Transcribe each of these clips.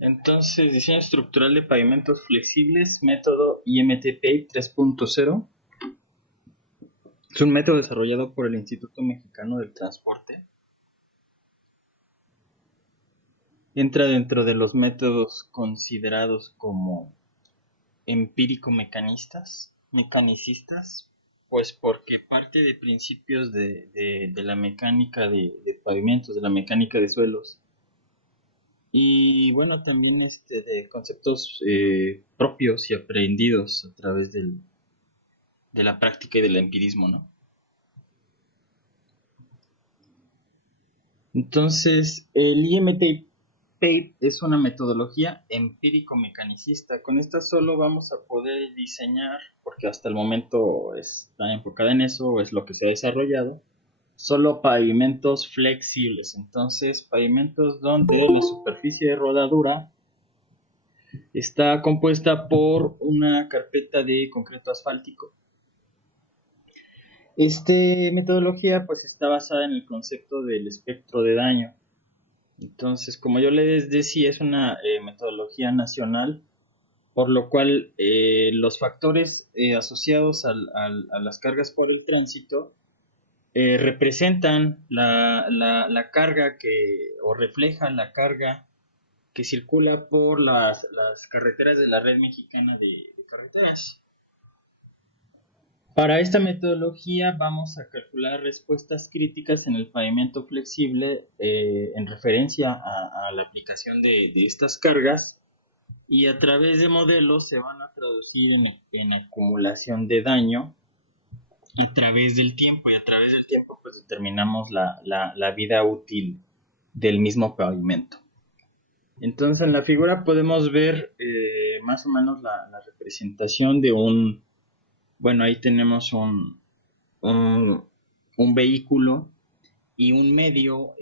Entonces, diseño estructural de pavimentos flexibles, método IMT-PAVE 3.0. Es un método desarrollado por el Instituto Mexicano del Transporte. Entra dentro de los métodos considerados como empírico-mecanicistas, pues porque parte de principios de la mecánica de pavimentos, de la mecánica de suelos, y bueno, también de conceptos propios y aprendidos a través de la práctica y del empirismo, ¿no? Entonces, el IMT-PAVE es una metodología empírico-mecanicista. Con esta solo vamos a poder diseñar, porque hasta el momento está enfocada en eso, es lo que se ha desarrollado, solo pavimentos flexibles. Entonces, pavimentos donde la superficie de rodadura está compuesta por una carpeta de concreto asfáltico. Esta metodología pues está basada en el concepto del espectro de daño. Entonces, como yo les decía, es una metodología nacional, por lo cual los factores asociados a las cargas por el tránsito representan la carga o reflejan la carga que circula por las carreteras de la red mexicana de carreteras. Para esta metodología vamos a calcular respuestas críticas en el pavimento flexible en referencia a la aplicación de estas cargas, y a través de modelos se van a traducir en acumulación de daño a través del tiempo, y a través del tiempo pues determinamos la vida útil del mismo pavimento. Entonces en la figura podemos ver más o menos la representación de bueno, ahí tenemos un, un vehículo y un medio,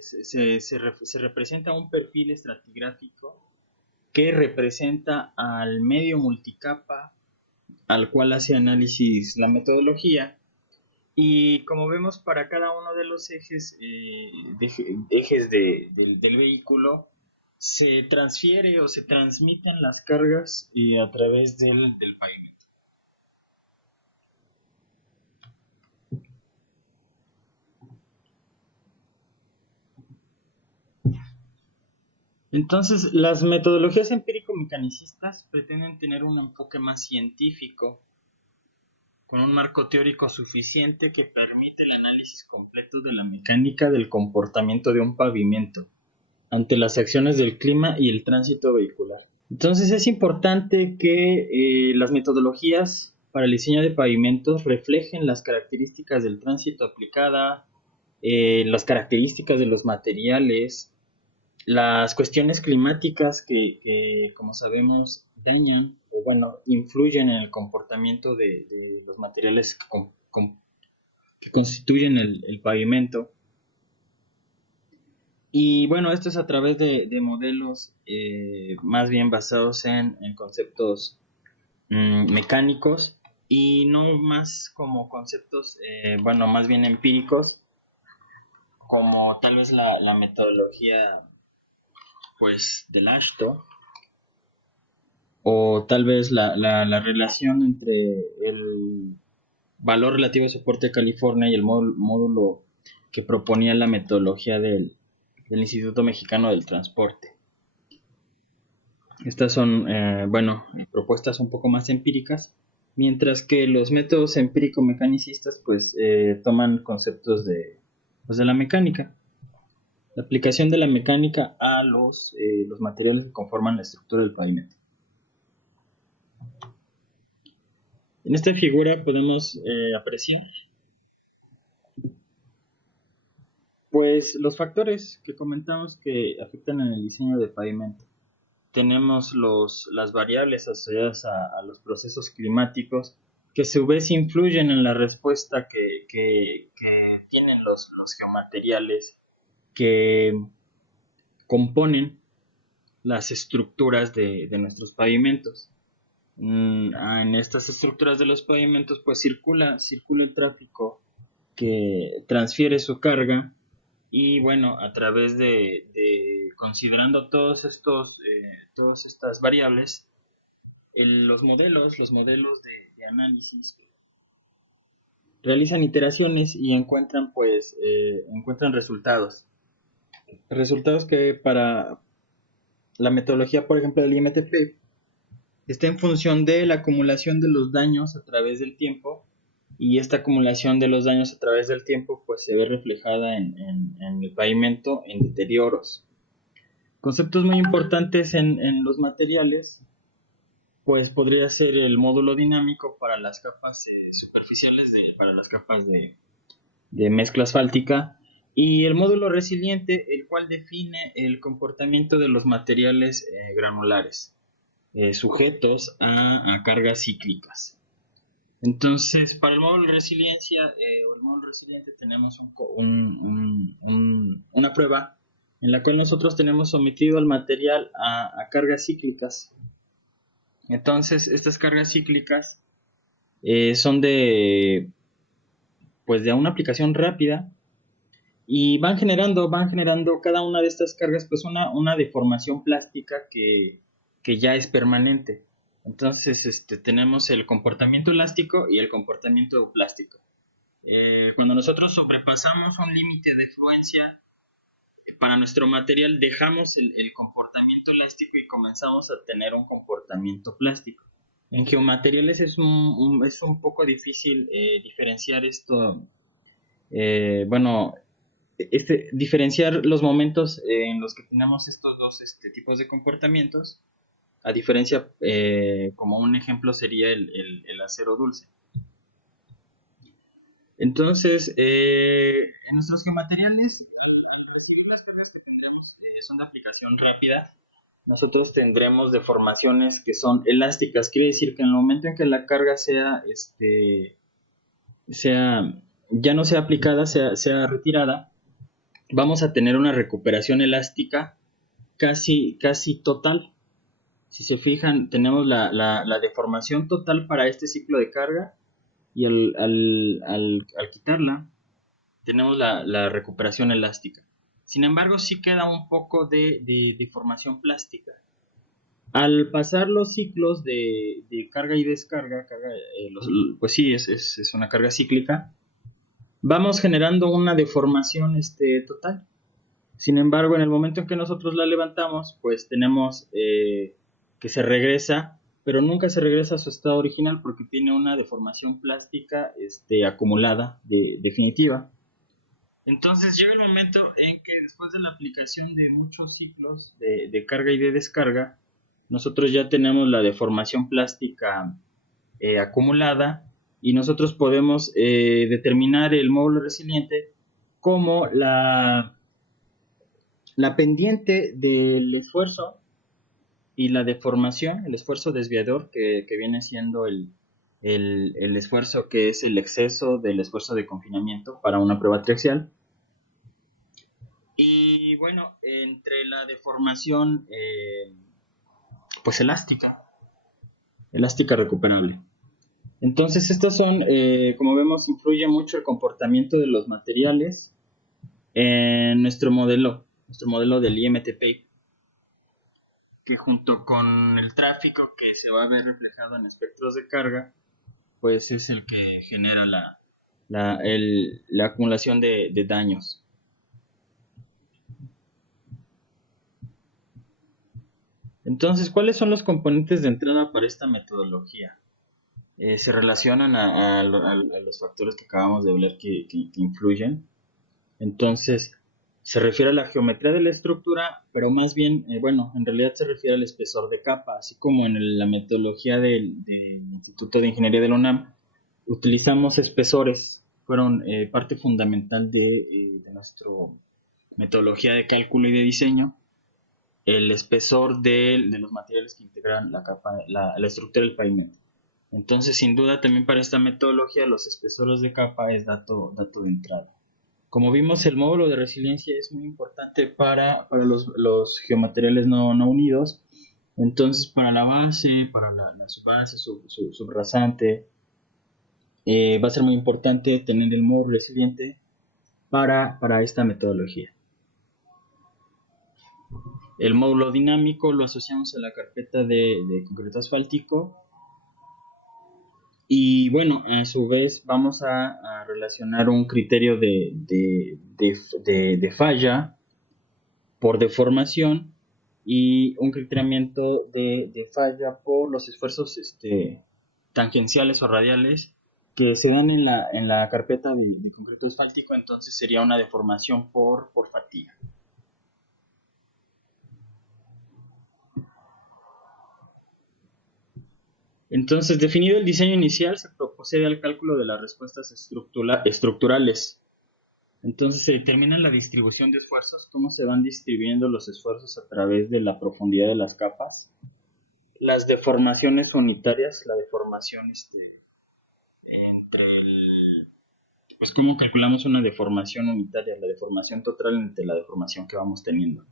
se representa un perfil estratigráfico que representa al medio multicapa al cual hace análisis la metodología. Y como vemos, para cada uno de los ejes del vehículo, se transfiere o se transmiten las cargas a través del pavimento. Entonces, las metodologías empírico-mecanicistas pretenden tener un enfoque más científico, con un marco teórico suficiente que permite el análisis completo de la mecánica del comportamiento de un pavimento ante las acciones del clima y el tránsito vehicular. Entonces, es importante que las metodologías para el diseño de pavimentos reflejen las características del tránsito aplicada, las características de los materiales, las cuestiones climáticas que, como sabemos, dañan o bueno, influyen en el comportamiento de los materiales que constituyen el pavimento. Y bueno, esto es a través de modelos más bien basados en conceptos mecánicos, y no más como conceptos, bueno, más bien empíricos, como tal vez la metodología pues del ASHTO, o tal vez la relación entre el valor relativo de soporte de California y el módulo que proponía la metodología del Instituto Mexicano del Transporte. Estas son, bueno, propuestas un poco más empíricas, mientras que los métodos empírico-mecanicistas pues toman conceptos pues, de la mecánica, la aplicación de la mecánica a los materiales que conforman la estructura del pavimento. En esta figura podemos apreciar pues los factores que comentamos que afectan en el diseño de pavimento. Tenemos las variables asociadas a los procesos climáticos, que a su vez influyen en la respuesta que tienen los geomateriales que componen las estructuras de nuestros pavimentos. En estas estructuras de los pavimentos pues circula el tráfico que transfiere su carga, Y bueno, a través de considerando todas estas variables, los modelos de análisis realizan iteraciones y encuentran encuentran resultados que para la metodología, por ejemplo, del IMTP está en función de la acumulación de los daños a través del tiempo, y esta acumulación de los daños a través del tiempo pues se ve reflejada en el pavimento en deterioros. Conceptos muy importantes en los materiales pues podría ser el módulo dinámico para las capas superficiales, para las capas de mezcla asfáltica, y el módulo resiliente, el cual define el comportamiento de los materiales granulares sujetos a cargas cíclicas. Entonces, para el módulo de resiliencia o el módulo resiliente tenemos una prueba en la cual nosotros tenemos sometido al material a cargas cíclicas. Entonces, estas cargas cíclicas son pues de una aplicación rápida, y van generando cada una de estas cargas pues una deformación plástica que ya es permanente. Entonces tenemos el comportamiento elástico y el comportamiento euplástico. Cuando nosotros sobrepasamos un límite de fluencia para nuestro material, dejamos el comportamiento elástico y comenzamos a tener un comportamiento plástico. En geomateriales es un poco difícil diferenciar esto. Bueno, diferenciar los momentos en los que tenemos estos dos tipos de comportamientos, a diferencia, como un ejemplo sería el acero dulce. Entonces, en nuestros geomateriales, las cargas que tendremos son de aplicación rápida. Nosotros tendremos deformaciones que son elásticas, quiere decir que en el momento en que la carga ya no sea aplicada, sea retirada, vamos a tener una recuperación elástica casi total. Si se fijan, tenemos la deformación total para este ciclo de carga, y al quitarla, tenemos la recuperación elástica. Sin embargo, sí queda un poco de deformación plástica. Al pasar los ciclos de carga y descarga, pues sí, es una carga cíclica, vamos generando una deformación total. Sin embargo, en el momento en que nosotros la levantamos, pues tenemos que se regresa, pero nunca se regresa a su estado original porque tiene una deformación plástica acumulada definitiva. Entonces llega el momento en que después de la aplicación de muchos ciclos de carga y de descarga, nosotros ya tenemos la deformación plástica acumulada, y nosotros podemos determinar el módulo resiliente como la pendiente del esfuerzo y la deformación, el esfuerzo desviador, que viene siendo el esfuerzo que es el exceso del esfuerzo de confinamiento para una prueba triaxial. Y bueno, entre la deformación pues elástica recuperable. Entonces estas son, como vemos, influye mucho el comportamiento de los materiales en nuestro modelo del IMTP, que junto con el tráfico que se va a ver reflejado en espectros de carga, pues es el que genera la acumulación de daños. Entonces, ¿cuáles son los componentes de entrada para esta metodología? Se relacionan a los factores que acabamos de hablar que influyen. Entonces, se refiere a la geometría de la estructura, pero más bien, en realidad se refiere al espesor de capa, así como en la metodología del Instituto de Ingeniería de la UNAM, utilizamos espesores, fueron parte fundamental de nuestra metodología de cálculo y de diseño, el espesor de los materiales que integran la capa, la estructura del pavimento. Entonces, sin duda, también para esta metodología, los espesores de capa es dato de entrada. Como vimos, el módulo de resiliencia es muy importante para los geomateriales no unidos. Entonces, para la base, para la subbase, subrasante, va a ser muy importante tener el módulo resiliente para esta metodología. El módulo dinámico lo asociamos a la carpeta de concreto asfáltico. Y bueno, a su vez vamos a relacionar un criterio de falla por deformación y un criteriamiento de falla por los esfuerzos tangenciales o radiales que se dan en la carpeta de concreto asfáltico. Entonces sería una deformación por fatiga. Entonces, definido el diseño inicial, se procede al cálculo de las respuestas estructurales. Entonces se determina la distribución de esfuerzos, cómo se van distribuyendo los esfuerzos a través de la profundidad de las capas. Las deformaciones unitarias, la deformación entre pues cómo calculamos una deformación unitaria, la deformación total entre la deformación que vamos teniendo.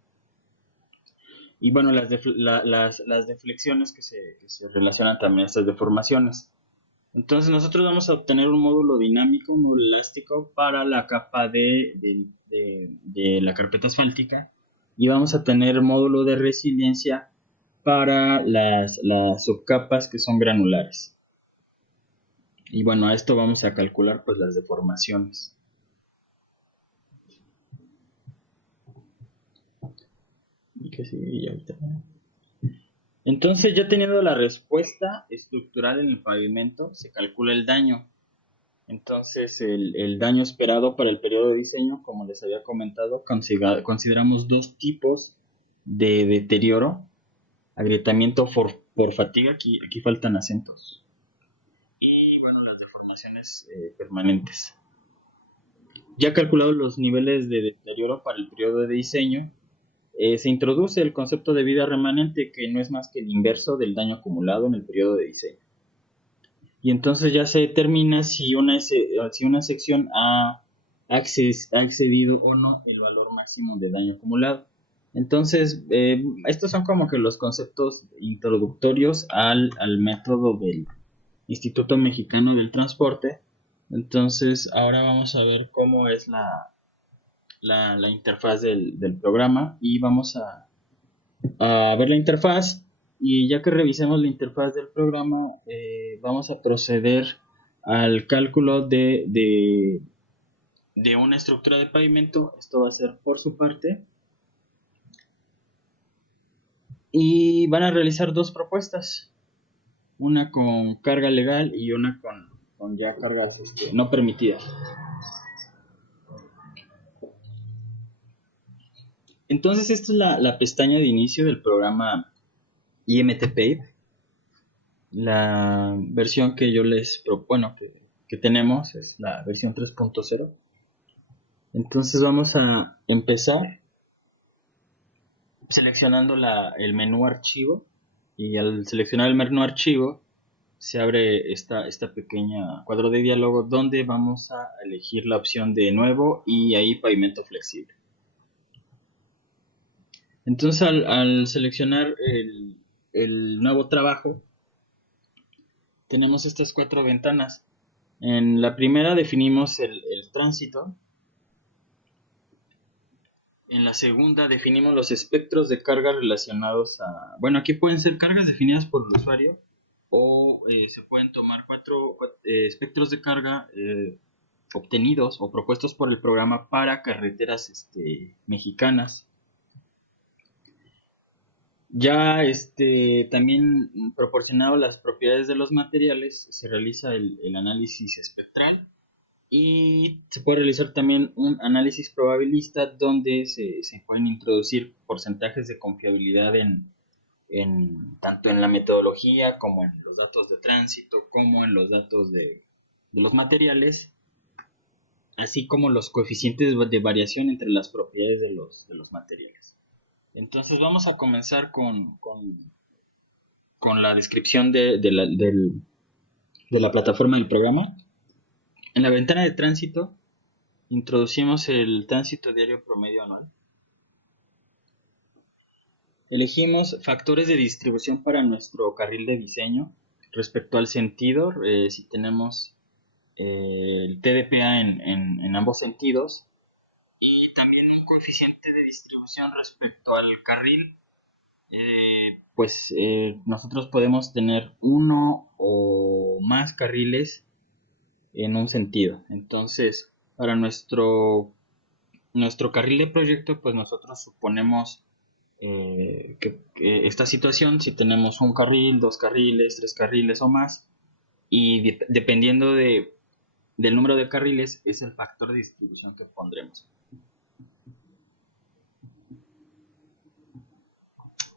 Y bueno, las deflexiones que se relacionan también a estas deformaciones. Entonces nosotros vamos a obtener un módulo dinámico, un módulo elástico para la capa de la carpeta asfáltica, y vamos a tener módulo de resiliencia para las subcapas que son granulares. Y bueno, a esto vamos a calcular pues las deformaciones. ¿Y qué sigue ahorita? Entonces, ya teniendo la respuesta estructural en el pavimento, se calcula el daño. Entonces, el daño esperado para el periodo de diseño, como les había comentado, consideramos dos tipos de deterioro: agrietamiento por fatiga, aquí faltan acentos, y bueno, las deformaciones permanentes. Ya calculados los niveles de deterioro para el periodo de diseño, se introduce el concepto de vida remanente, que no es más que el inverso del daño acumulado en el periodo de diseño. Y entonces ya se determina si una sección ha excedido o no el valor máximo de daño acumulado. Entonces, estos son como que los conceptos introductorios al método del Instituto Mexicano del Transporte. Entonces, ahora vamos a ver cómo es la interfaz del programa, y vamos a ver la interfaz. Y ya que revisemos la interfaz del programa, vamos a proceder al cálculo de una estructura de pavimento. Esto va a ser por su parte, y van a realizar dos propuestas, una con carga legal y una con ya cargas no permitidas. Entonces, esta es la pestaña de inicio del programa IMT Pave. La versión que yo les propongo, que tenemos, es la versión 3.0. Entonces vamos a empezar seleccionando el menú archivo, y al seleccionar el menú archivo se abre esta pequeña cuadro de diálogo donde vamos a elegir la opción de nuevo y ahí pavimento flexible. Entonces al seleccionar el nuevo trabajo, tenemos estas cuatro ventanas. En la primera definimos el tránsito. En la segunda definimos los espectros de carga relacionados a... Bueno, aquí pueden ser cargas definidas por el usuario, o se pueden tomar cuatro espectros de carga obtenidos o propuestos por el programa para carreteras mexicanas. Ya también proporcionado las propiedades de los materiales, se realiza el análisis espectral, y se puede realizar también un análisis probabilista donde se pueden introducir porcentajes de confiabilidad tanto en la metodología como en los datos de tránsito, como en los datos de los materiales, así como los coeficientes de variación entre las propiedades de los materiales. Entonces vamos a comenzar con la descripción de la plataforma del programa. En la ventana de tránsito introducimos el tránsito diario promedio anual. Elegimos factores de distribución para nuestro carril de diseño respecto al sentido. Si tenemos el TDPA en ambos sentidos, también un coeficiente de distribución respecto al carril. Nosotros podemos tener uno o más carriles en un sentido. Entonces, para nuestro carril de proyecto, pues nosotros suponemos que esta situación, si tenemos un carril, dos carriles, tres carriles o más, y dependiendo del número de carriles, es el factor de distribución que pondremos.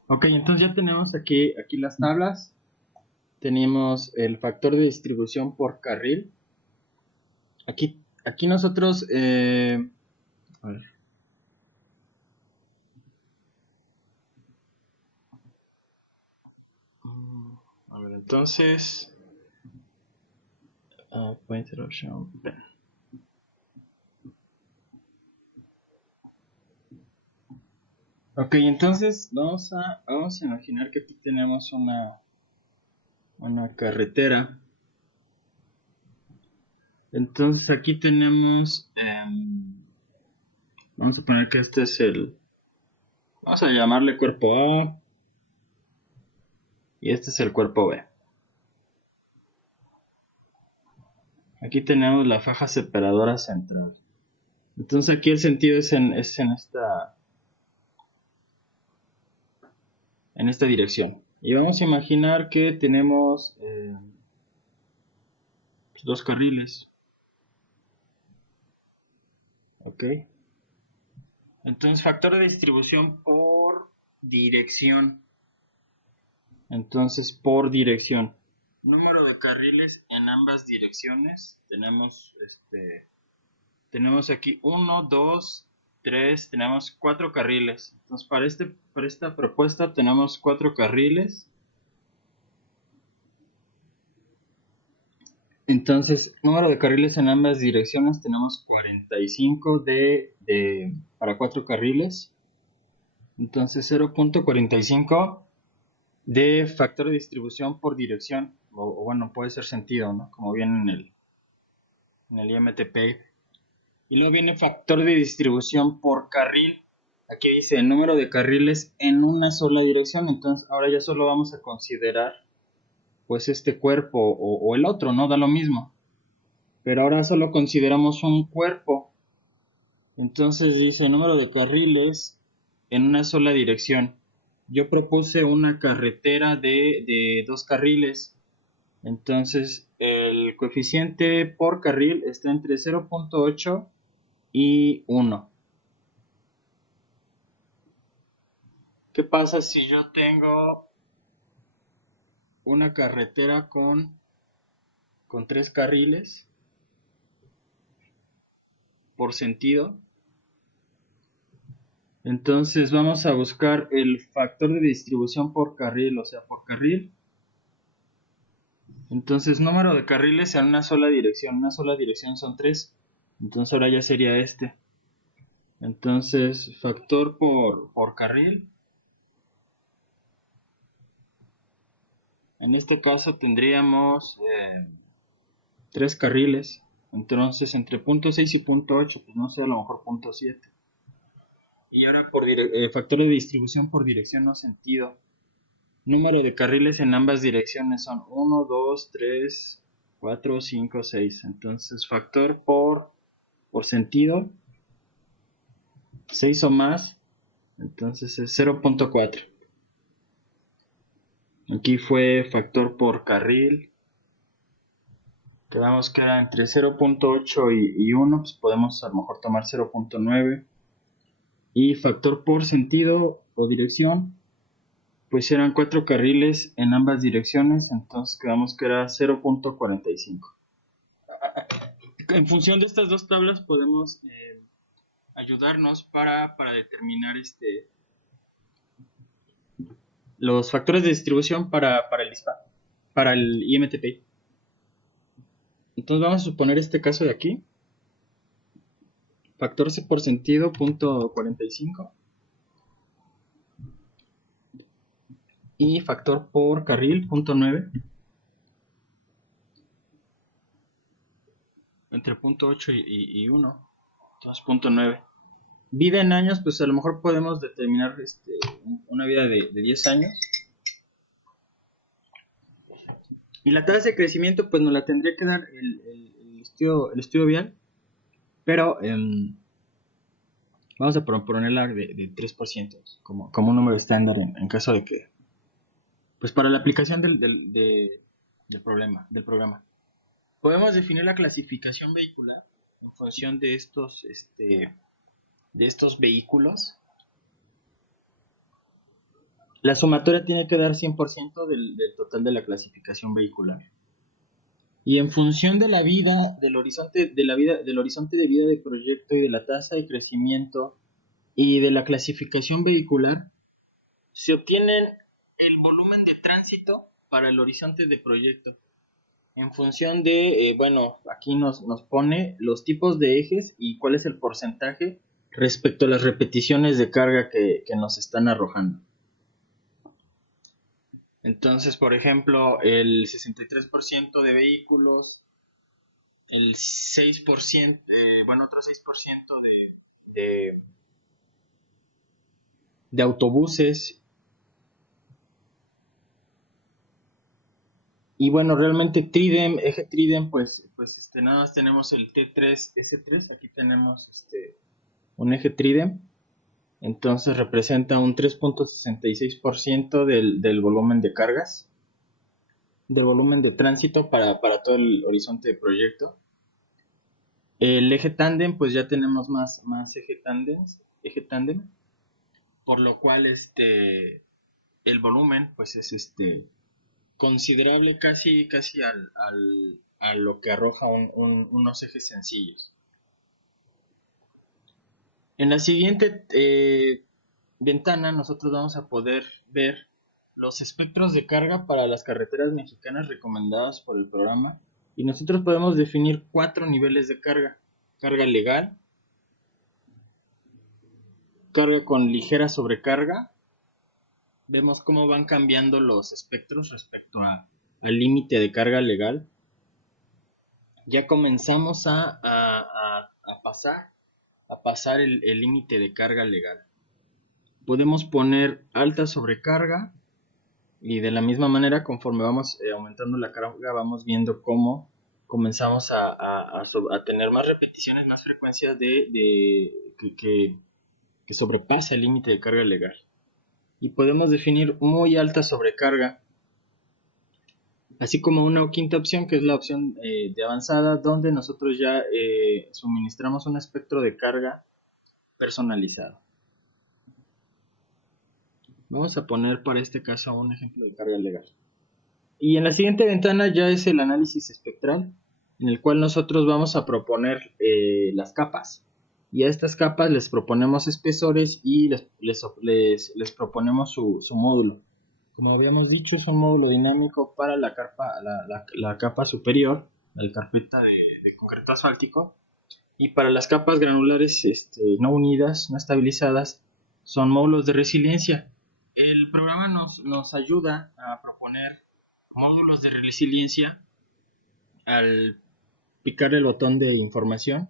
Ok, entonces ya tenemos aquí las tablas. Tenemos el factor de distribución por carril. Aquí nosotros... a ver. A ver, entonces... pointer option pen. Ok, entonces vamos a imaginar que aquí tenemos una carretera. Entonces aquí tenemos... vamos a poner que este es vamos a llamarle cuerpo A. Y este es el cuerpo B. Aquí tenemos la faja separadora central. Entonces aquí el sentido es en esta dirección. Y vamos a imaginar que tenemos dos carriles. Ok. Entonces factor de distribución por dirección. Entonces por dirección. Número de carriles en ambas direcciones. Tenemos aquí 1, 2, 3, tenemos 4 carriles. Entonces para esta propuesta tenemos 4 carriles. Entonces, número de carriles en ambas direcciones tenemos 45 para 4 carriles. Entonces 0.45 de factor de distribución por dirección. O bueno, puede ser sentido, ¿no? Como viene en el IMTP. Y luego viene factor de distribución por carril. Aquí dice el número de carriles en una sola dirección. Entonces ahora ya solo vamos a considerar pues este cuerpo o el otro, ¿no? Da lo mismo. Pero ahora solo consideramos un cuerpo. Entonces dice número de carriles en una sola dirección. Yo propuse una carretera de dos carriles. Entonces el coeficiente por carril está entre 0.8 y 1. ¿Qué pasa si yo tengo una carretera con tres carriles por sentido? Entonces vamos a buscar el factor de distribución por carril, o sea, por carril. Entonces número de carriles en una sola dirección. Una sola dirección son 3. Entonces ahora ya sería este. Entonces factor por carril. En este caso tendríamos 3 carriles. Entonces entre punto 6 y punto 8, pues no sé, a lo mejor punto 7. Y ahora por factor de distribución por dirección o sentido. Número de carriles en ambas direcciones son 1, 2, 3, 4, 5, 6. Entonces factor por sentido, 6 o más. Entonces es 0.4. Aquí fue factor por carril. Quedamos que era entre 0.8 y 1. Pues podemos a lo mejor tomar 0.9. Y factor por sentido o dirección, pues eran 4 carriles en ambas direcciones, entonces quedamos que era 0.45. En función de estas dos tablas podemos ayudarnos para determinar los factores de distribución para el IMTP. Entonces vamos a suponer este caso de aquí. Factor por sentido, 0.45. Y factor por carril, 0.9. Entre 0.8 y 1. Entonces 0.9. Vida en años, pues a lo mejor podemos determinar una vida de 10 años. Y la tasa de crecimiento, pues nos la tendría que dar el estudio vial. Pero vamos a ponerla de 3% como un número estándar en caso de que, pues para la aplicación del programa. Podemos definir la clasificación vehicular en función de estos vehículos. La sumatoria tiene que dar 100% del total de la clasificación vehicular. Y en función de la vida, del horizonte de vida de proyecto y de la tasa de crecimiento y de la clasificación vehicular, se obtienen el volumen de tránsito para el horizonte de proyecto. En función de, bueno, aquí nos pone los tipos de ejes y cuál es el porcentaje respecto a las repeticiones de carga que nos están arrojando. Entonces, por ejemplo, el 63% de vehículos, el 6%, otro 6% de autobuses. Y bueno, realmente Tridem, eje Tridem, pues nada más tenemos el T3S3, aquí tenemos un eje Tridem, entonces representa un 3.66% del volumen de cargas, del volumen de tránsito para todo el horizonte de proyecto. El eje tándem, pues ya tenemos más eje tándem, por lo cual el volumen pues es considerable, casi a lo que arroja unos ejes sencillos. En la siguiente ventana nosotros vamos a poder ver los espectros de carga para las carreteras mexicanas recomendadas por el programa, y nosotros podemos definir 4 niveles de carga: carga legal, carga con ligera sobrecarga. Vemos cómo van cambiando los espectros respecto al límite de carga legal. Ya comenzamos a pasar el límite de carga legal. Podemos poner alta sobrecarga, y de la misma manera, conforme vamos aumentando la carga, vamos viendo cómo comenzamos a tener más repeticiones, más frecuencias que sobrepasa el límite de carga legal. Y podemos definir muy alta sobrecarga, así como una quinta opción, que es la opción de avanzada, donde nosotros ya suministramos un espectro de carga personalizado. Vamos a poner para este caso un ejemplo de carga legal. Y en la siguiente ventana ya es el análisis espectral, en el cual nosotros vamos a proponer las capas. Y a estas capas les proponemos espesores y les proponemos su módulo. Como habíamos dicho, es un módulo dinámico para la capa superior, la carpeta de concreto asfáltico. Y para las capas granulares no unidas, no estabilizadas, son módulos de resiliencia. El programa nos ayuda a proponer módulos de resiliencia al picar el botón de información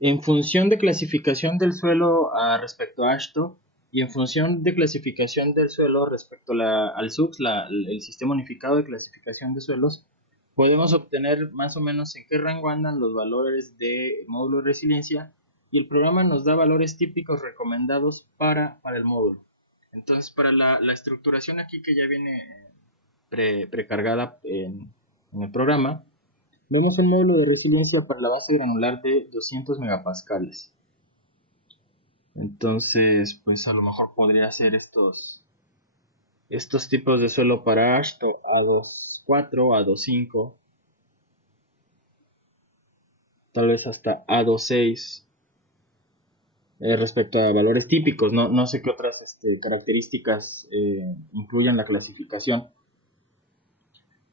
en función de clasificación del suelo respecto a AASHTO, y en función de clasificación del suelo respecto al SUX, el Sistema Unificado de Clasificación de Suelos. Podemos obtener más o menos en qué rango andan los valores de módulo de resiliencia, y el programa nos da valores típicos recomendados para el módulo. Entonces, para la estructuración aquí, que ya viene precargada en el programa, vemos un módulo de resiliencia para la base granular de 200 megapascales. Entonces, pues a lo mejor podría ser estos tipos de suelo para AASHTO: A24, A25, tal vez hasta A26, respecto a valores típicos. No sé qué otras características incluyan la clasificación.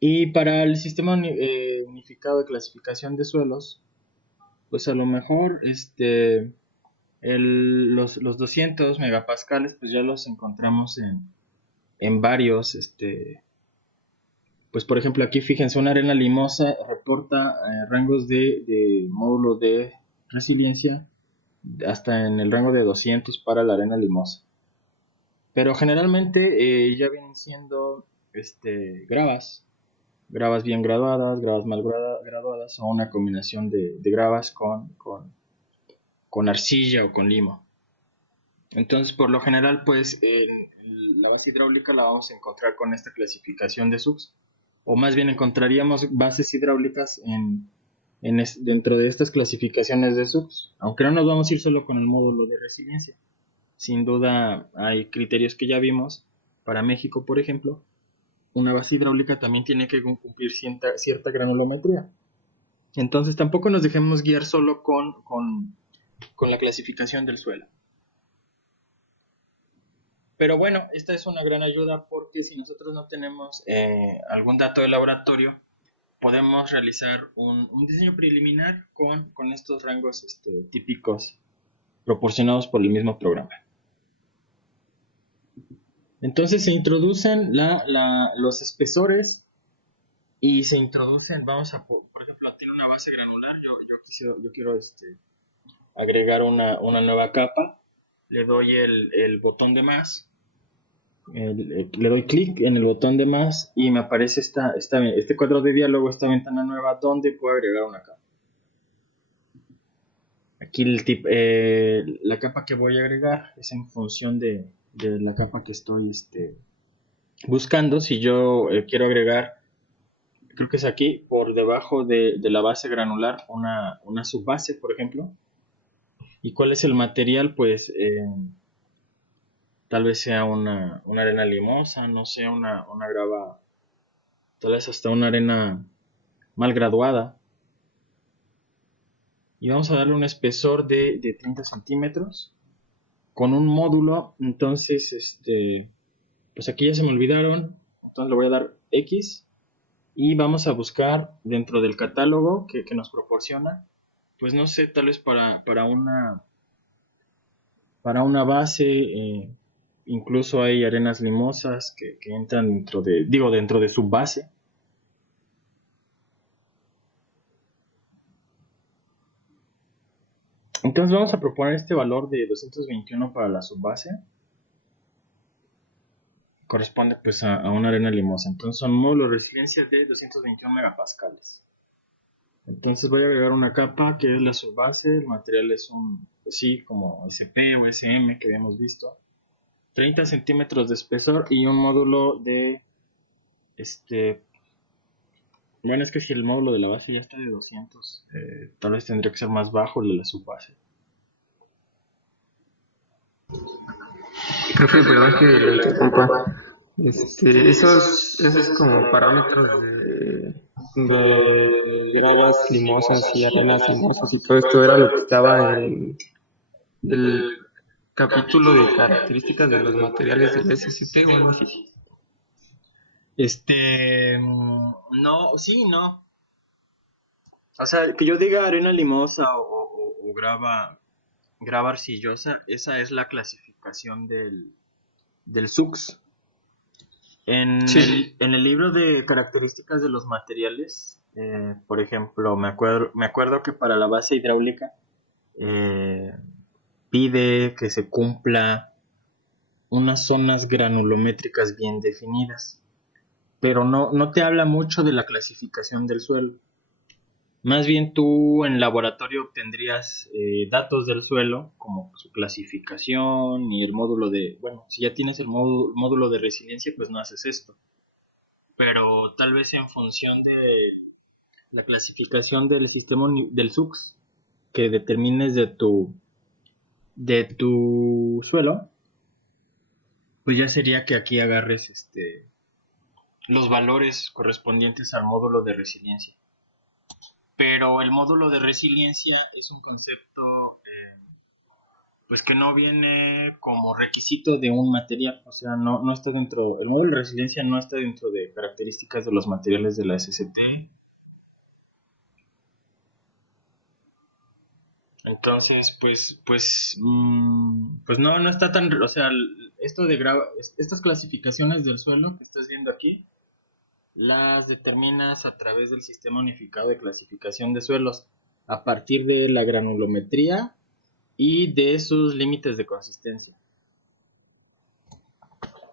Y para el sistema unificado de clasificación de suelos, pues a lo mejor los 200 megapascales pues ya los encontramos en varios, pues por ejemplo aquí fíjense, una arena limosa reporta rangos de módulo de resiliencia hasta en el rango de 200 para la arena limosa. Pero generalmente ya vienen siendo gravas, gravas bien graduadas, gravas mal graduadas o una combinación de gravas con arcilla o con limo. Entonces, por lo general, pues en la base hidráulica la vamos a encontrar con esta clasificación de subs, o más bien encontraríamos bases hidráulicas dentro de estas clasificaciones de subs, aunque no nos vamos a ir solo con el módulo de resiliencia. Sin duda hay criterios que ya vimos. Para México, por ejemplo, una base hidráulica también tiene que cumplir cierta granulometría. Entonces tampoco nos dejemos guiar solo con la clasificación del suelo. Pero bueno, esta es una gran ayuda porque si nosotros no tenemos algún dato de laboratorio, podemos realizar un diseño preliminar con estos rangos típicos proporcionados por el mismo programa. Entonces se introducen los espesores y se introducen, por ejemplo, tiene una base granular, yo quiero agregar una nueva capa, le doy el botón de más, le doy clic en el botón de más y me aparece este cuadro de diálogo, esta ventana nueva donde puedo agregar una capa. Aquí la capa que voy a agregar es en función de la capa que estoy buscando. Si yo quiero agregar, creo que es aquí, por debajo de la base granular, una subbase, por ejemplo. ¿Y cuál es el material? Pues tal vez sea una arena limosa, no sea una grava, tal vez hasta una arena mal graduada. Y vamos a darle un espesor de 30 centímetros con un módulo. Entonces, pues aquí ya se me olvidaron. Entonces le voy a dar X y vamos a buscar dentro del catálogo que nos proporciona, pues no sé, tal vez para una base, incluso hay arenas limosas que entran dentro de su base. Entonces vamos a proponer este valor de 221 para la subbase. Corresponde pues a una arena limosa. Entonces son módulos de resiliencia de 221 megapascales. Entonces voy a agregar una capa que es la subbase. El material es pues sí, como SP o SM que habíamos visto. 30 centímetros de espesor y un módulo de bueno, es que si el módulo de la base ya está de 200, tal vez tendría que ser más bajo el de la subbase. Profe, perdón que lo interrumpa. Esos como parámetros de gravas limosas y arenas limosas y todo esto era lo que estaba en el capítulo de características de los materiales del SCP o algo así. No, sí, no. O sea, que yo diga arena limosa o grava arcillosa, esa es la clasificación del SUX. Sí. En el libro de características de los materiales, por ejemplo, me acuerdo que para la base hidráulica eh, pide que se cumpla unas zonas granulométricas bien definidas, pero no te habla mucho de la clasificación del suelo. Más bien tú en laboratorio obtendrías datos del suelo, como su clasificación y el bueno, si ya tienes el módulo de resiliencia, pues no haces esto. Pero tal vez en función de la clasificación del sistema del SUX que determines de tu suelo, pues ya sería que aquí agarres los valores correspondientes al módulo de resiliencia. Pero el módulo de resiliencia es un concepto pues que no viene como requisito de un material, o sea, no está el módulo de resiliencia no está dentro de características de los materiales de la SST. Entonces, pues no está tan, o sea, estas clasificaciones del suelo que estás viendo aquí, las determinas a través del sistema unificado de clasificación de suelos, a partir de la granulometría y de sus límites de consistencia.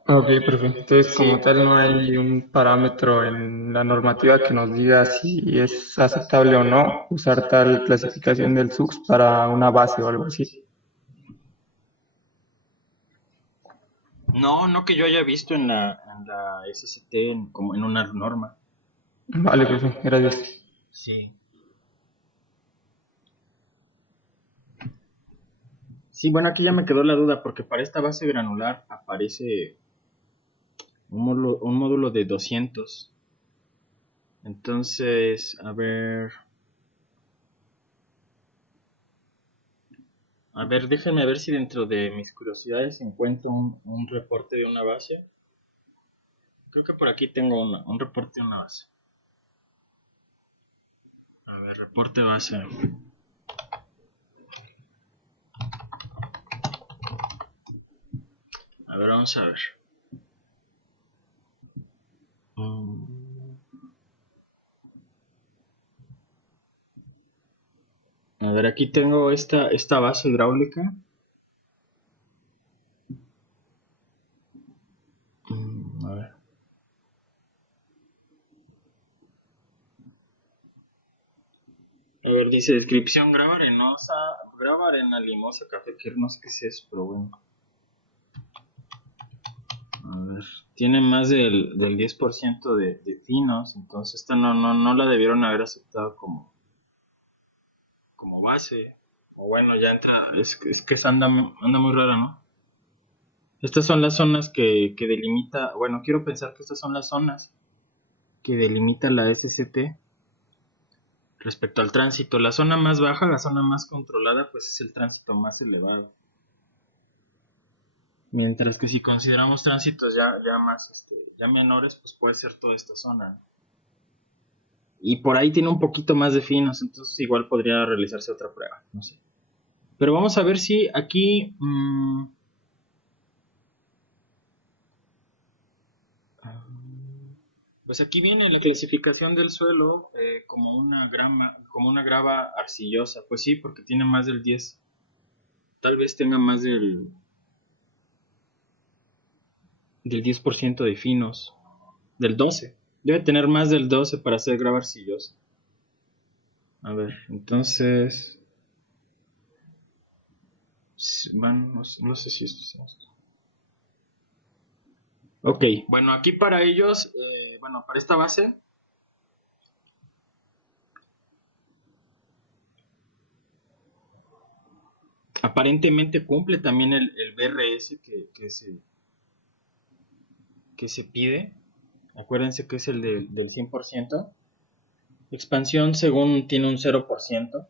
Ok, perfecto. Entonces, Sí, como tal, no hay un parámetro en la normativa que nos diga si es aceptable o no usar tal clasificación del SUX para una base o algo así. no, no que yo haya visto en la SST como en una norma. Vale, perfecto. Gracias. Sí. Sí, bueno, aquí ya me quedó la duda porque para esta base granular aparece un módulo de 200. Entonces, a ver, déjenme ver si dentro de mis curiosidades encuentro un reporte de una base. Creo que por aquí tengo un reporte de una base. A ver, reporte base. A ver, vamos a ver. Mm, A ver, aquí tengo esta base hidráulica. A ver. A ver, dice descripción, grava arena limosa, café, que no sé qué es eso, pero bueno. A ver, tiene más del 10% de finos, entonces esta no la debieron haber aceptado como base. O bueno, ya entra, es que esa anda muy rara, ¿no? Estas son las zonas que delimita, bueno, quiero pensar que estas son las zonas que delimita la SCT respecto al tránsito. La zona más baja, la zona más controlada, pues es el tránsito más elevado. Mientras que si consideramos tránsitos ya más, ya menores, pues puede ser toda esta zona. Y por ahí tiene un poquito más de finos, entonces igual podría realizarse otra prueba, no sé. Pero vamos a ver si aquí... pues aquí viene la clasificación del suelo como una grava arcillosa. Pues sí, porque tiene más del 10. Tal vez tenga más del 10% de finos. Del 12. Debe tener más del 12 para ser grava arcillosa. A ver, entonces... Bueno, no sé si esto es esto. Ok, bueno, aquí para ellos, bueno, para esta base, aparentemente cumple también el BRS que se pide. Acuérdense que es el del 100%. Expansión según tiene un 0%.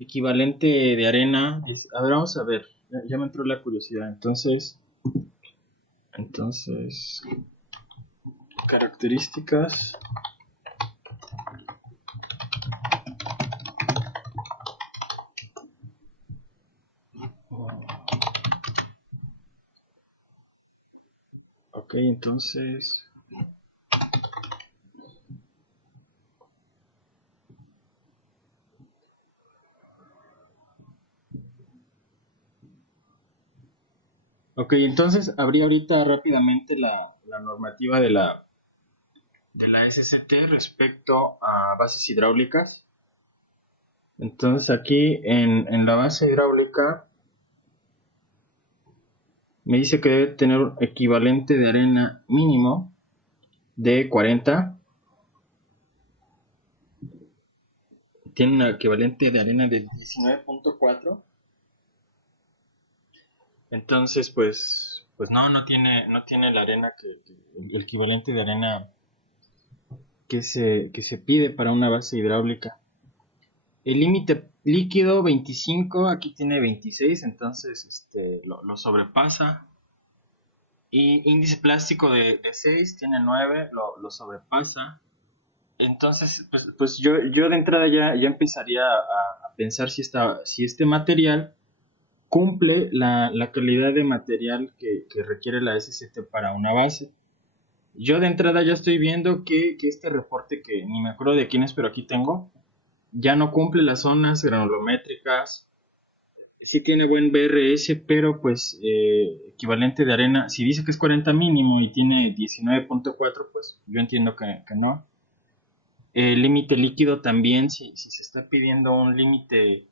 Equivalente de arena. A ver, vamos a ver. Ya me entró la curiosidad. Entonces, características. Ok, entonces. Ok, entonces habría ahorita rápidamente la normativa de la SCT respecto a bases hidráulicas. Entonces aquí en la base hidráulica me dice que debe tener un equivalente de arena mínimo de 40. Tiene un equivalente de arena de 19.4. Entonces, pues no tiene la arena el equivalente de arena que se pide para una base hidráulica. El límite líquido 25, aquí tiene 26, entonces lo sobrepasa. Y índice plástico de 6, tiene 9, lo sobrepasa. Entonces, pues yo de entrada ya empezaría a pensar si este material cumple la calidad de material que requiere la SCT para una base. Yo de entrada ya estoy viendo que este reporte, que ni me acuerdo de quién es, pero aquí tengo, ya no cumple las zonas granulométricas, sí tiene buen BRS, pero pues equivalente de arena, si dice que es 40 mínimo y tiene 19.4, pues yo entiendo que no. El límite líquido también, si se está pidiendo un límite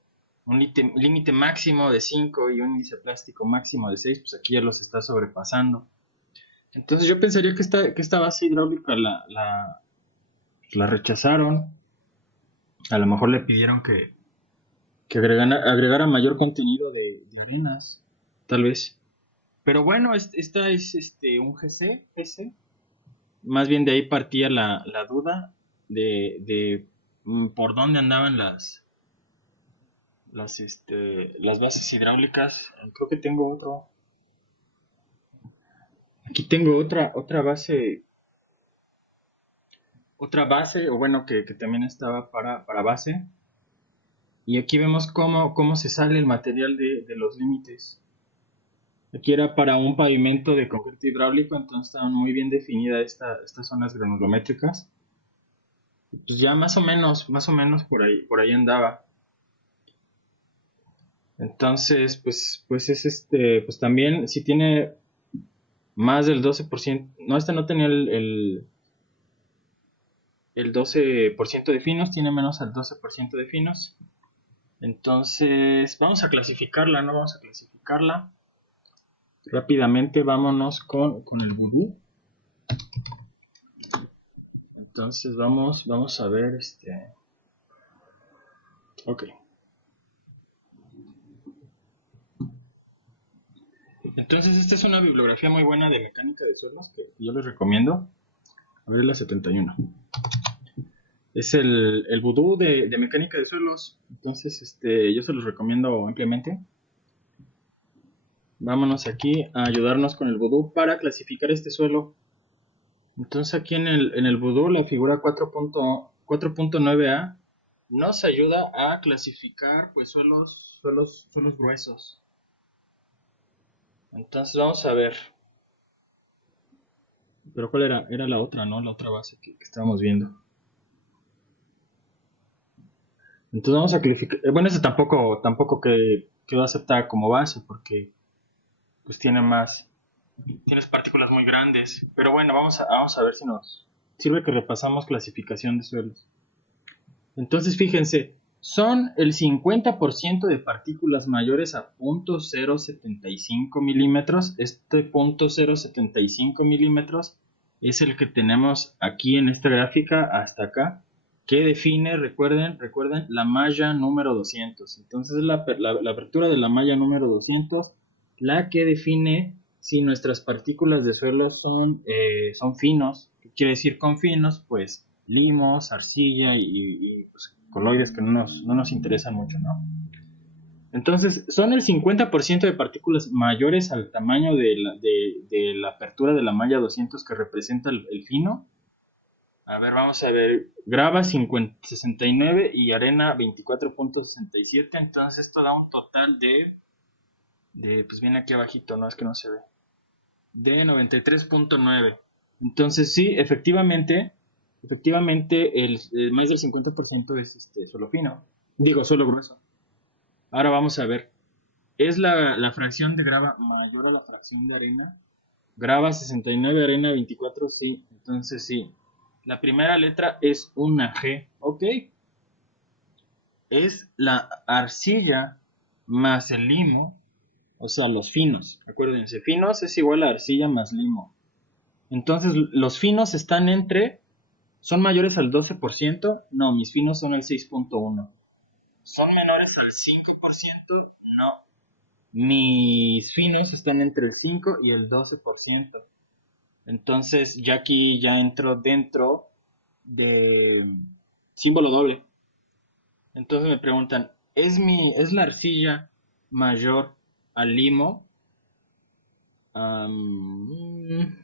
máximo de 5 y un índice plástico máximo de 6, pues aquí ya los está sobrepasando. Entonces yo pensaría que esta base hidráulica la rechazaron. A lo mejor le pidieron que agregara mayor contenido de harinas, tal vez. Pero bueno, esta es un GC. Más bien de ahí partía la duda de por dónde andaban las bases hidráulicas. Creo que tengo otro. Aquí tengo otra base, o bueno, que también estaba para base. Y aquí vemos cómo se sale el material de los límites. Aquí era para un pavimento de concreto hidráulico, entonces estaban muy bien definidas estas zonas granulométricas. Pues ya más o menos por ahí andaba. Entonces, pues es pues también si tiene más del 12%, no, esta no tenía el 12% de finos, tiene menos al 12% de finos. Entonces, vamos a clasificarla, ¿no? Vamos a clasificarla. Rápidamente, vámonos con el vudú. Entonces, vamos a ver Ok. Entonces, esta es una bibliografía muy buena de mecánica de suelos que yo les recomiendo. A ver, la 71. Es el vudú de mecánica de suelos. Entonces, yo se los recomiendo ampliamente. Vámonos aquí a ayudarnos con el vudú para clasificar este suelo. Entonces, aquí en el vudú, la figura 4.9a nos ayuda a clasificar pues suelos gruesos. Entonces, vamos a ver. Pero ¿cuál era? Era la otra, ¿no? La otra base que estábamos viendo. Entonces vamos a clasificar. Bueno, ese tampoco quedó aceptada como base porque pues tienes partículas muy grandes. Pero bueno, vamos a ver si nos sirve que repasamos clasificación de suelos. Entonces fíjense, son el 50% de partículas mayores a 0.075 milímetros. Este 0.075 milímetros es el que tenemos aquí en esta gráfica hasta acá, que define, recuerden, la malla número 200. Entonces es la apertura de la malla número 200 la que define si nuestras partículas de suelo son finos. ¿Qué quiere decir con finos? Pues limos, arcilla y pues, coloides que no nos interesan mucho, ¿no? Entonces, son el 50% de partículas mayores al tamaño de la apertura de la malla 200 que representa el fino. A ver, vamos a ver. Grava 69 y arena 24.67. Entonces, esto da un total pues viene aquí abajito, no es que no se ve, de 93.9. Entonces, sí, efectivamente, el más del 50% es suelo fino. Digo, suelo grueso. Ahora vamos a ver. ¿Es la fracción de grava mayor a la fracción de arena? Grava 69, arena 24, sí. Entonces, sí. La primera letra es una G. Ok. Es la arcilla más el limo. O sea, los finos. Acuérdense, finos es igual a arcilla más limo. Entonces, los finos ¿son mayores al 12%? No, mis finos son el 6.1. ¿Son menores al 5%? No. Mis finos están entre el 5 y el 12%. Entonces, ya aquí ya entro dentro de símbolo doble. Entonces me preguntan, ¿es la arcilla mayor al limo? Am,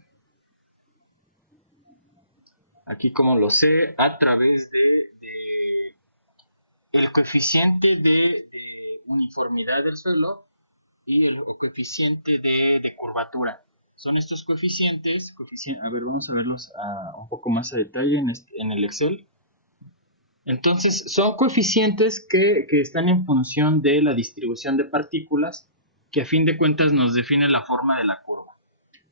Aquí como lo sé, a través de el coeficiente de uniformidad del suelo y el coeficiente de curvatura. Son estos coeficientes, a ver, vamos a verlos un poco más a detalle en el Excel. Entonces, son coeficientes que están en función de la distribución de partículas, que a fin de cuentas nos define la forma de la curva.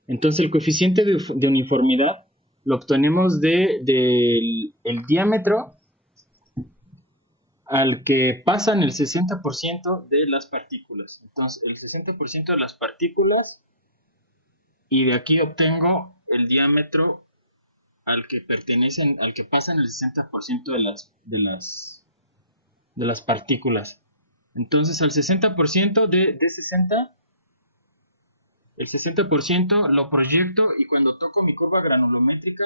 Entonces, el coeficiente de uniformidad lo obtenemos del el diámetro al que pasan el 60% de las partículas. Entonces, el 60% de las partículas, y de aquí obtengo el diámetro al que pertenecen, al que pasan el 60% de las partículas. Entonces, al 60% de 60, el 60% lo proyecto, y cuando toco mi curva granulométrica,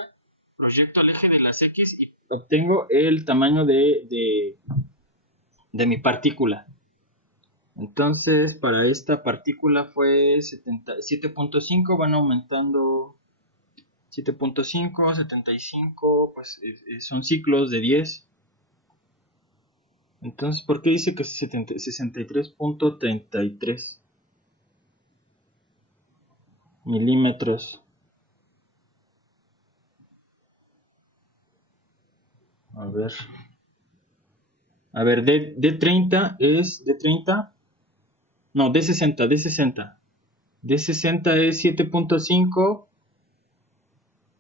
proyecto el eje de las X y obtengo el tamaño de mi partícula. Entonces, para esta partícula fue 7.5, van aumentando 7.5, 75, pues son ciclos de 10. Entonces, ¿por qué dice que es 63.33 milímetros? A ver, D30 es D30. No, D60, D60. D60 es 7.5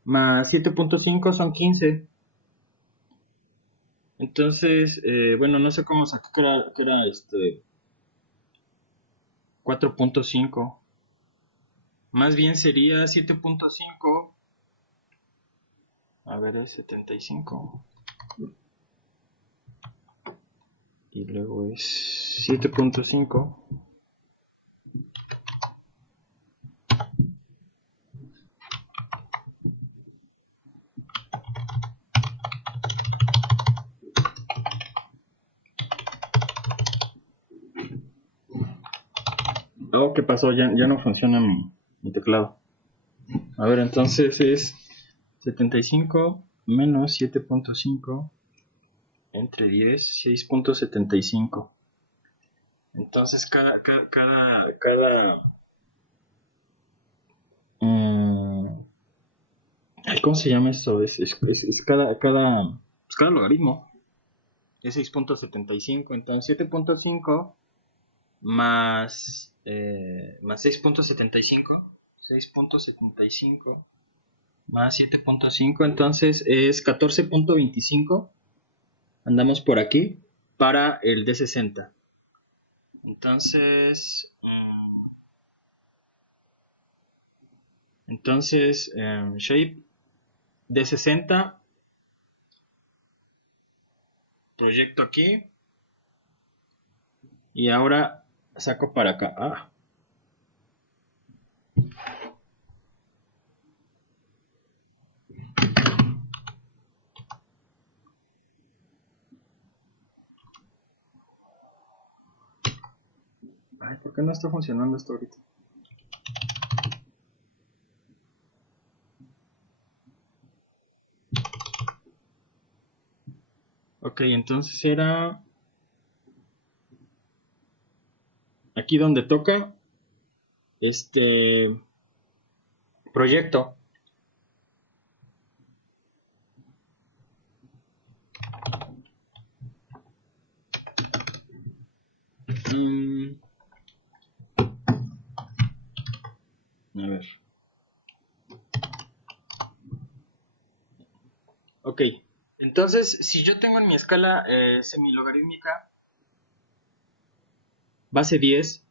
más 7.5 son 15. Entonces, bueno, no sé cómo saqué que era 4.5. Más bien sería 7.5. A ver, es 75. Y luego es 7.5. Oh, ¿qué pasó? Ya no funciona mi teclado. A ver, entonces es 75 menos 7.5 entre 10, 6.75. Entonces cada ¿cómo se llama esto? Es cada logaritmo es 6.75. Entonces 7.5 más 6.75 más 7.5, entonces es 14.25. Andamos por aquí para el D60. Entonces, shape D60, proyecto aquí y ahora saco para acá. Ay, ¿por qué no está funcionando esto ahorita? Ok, entonces era aquí donde toca proyecto. A ver. Ok, entonces si yo tengo en mi escala semilogarítmica base 10,